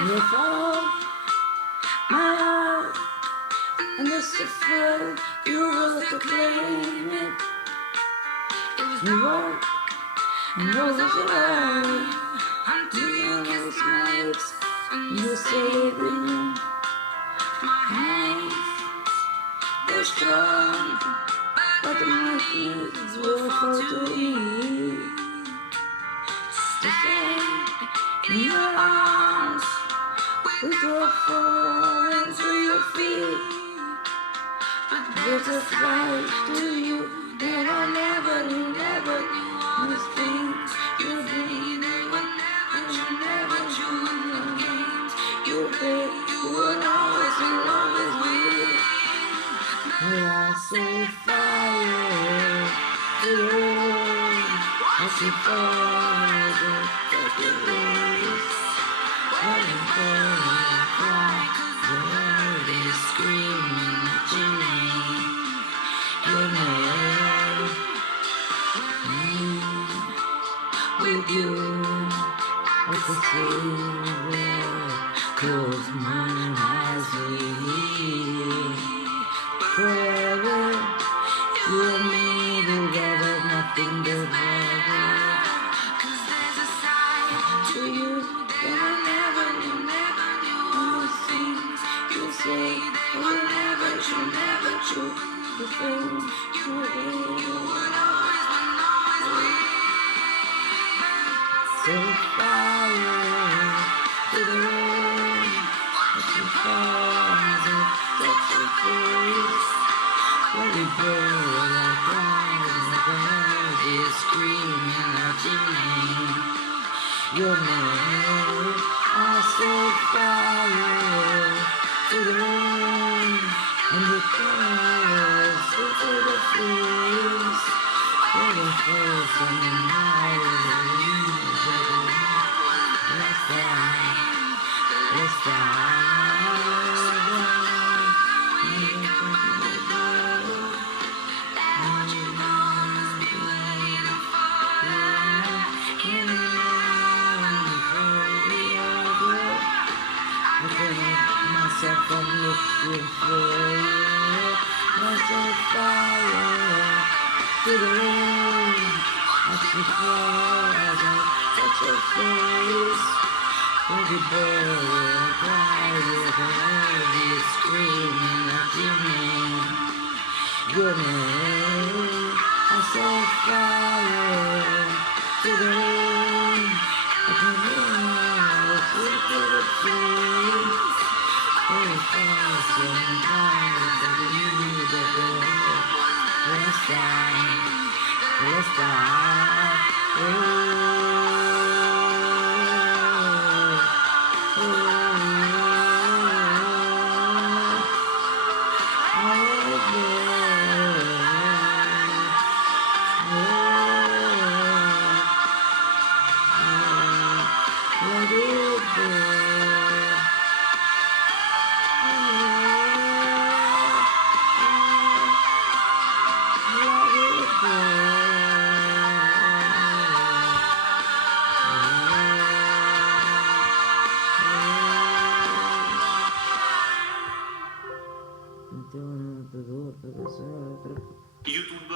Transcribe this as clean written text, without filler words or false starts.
And you follow my heart, and it's the thrill you were to claim it. You walk and know that you are until you kiss my lips and you say with my hands. They're strong, but the monkeys will fall to me. Stay in your arms, we go falling to your feet. But there's a flight to you that I never knew, never knew. These things you did, you never drew the games you played. You would always be. When I say fire to the room, I see fire that you lose. Waiting for you to cry, the world is screaming at you. You're not with you, I can see the close my eyes with you. Forever, you and me together, nothing but weather. 'Cause there's a side to you that I never knew. All the things you say they were never true. The things you did, you would always be. Set fire to the room, as you fall, touch your face. When you blow like clouds, the world is screaming at you. Your name, I set fire to the room, and the colors into the face. When it falls on the night, let's die. Myself, I'm looking for you. Myself, fire to the room. I see fall as I touch your face. When the bird will cry, the world is screaming at your name. Your name. I set fire to the room. I can hear it into the face. Oh, sometimes I believe that the world let's die. Let it be. YouTube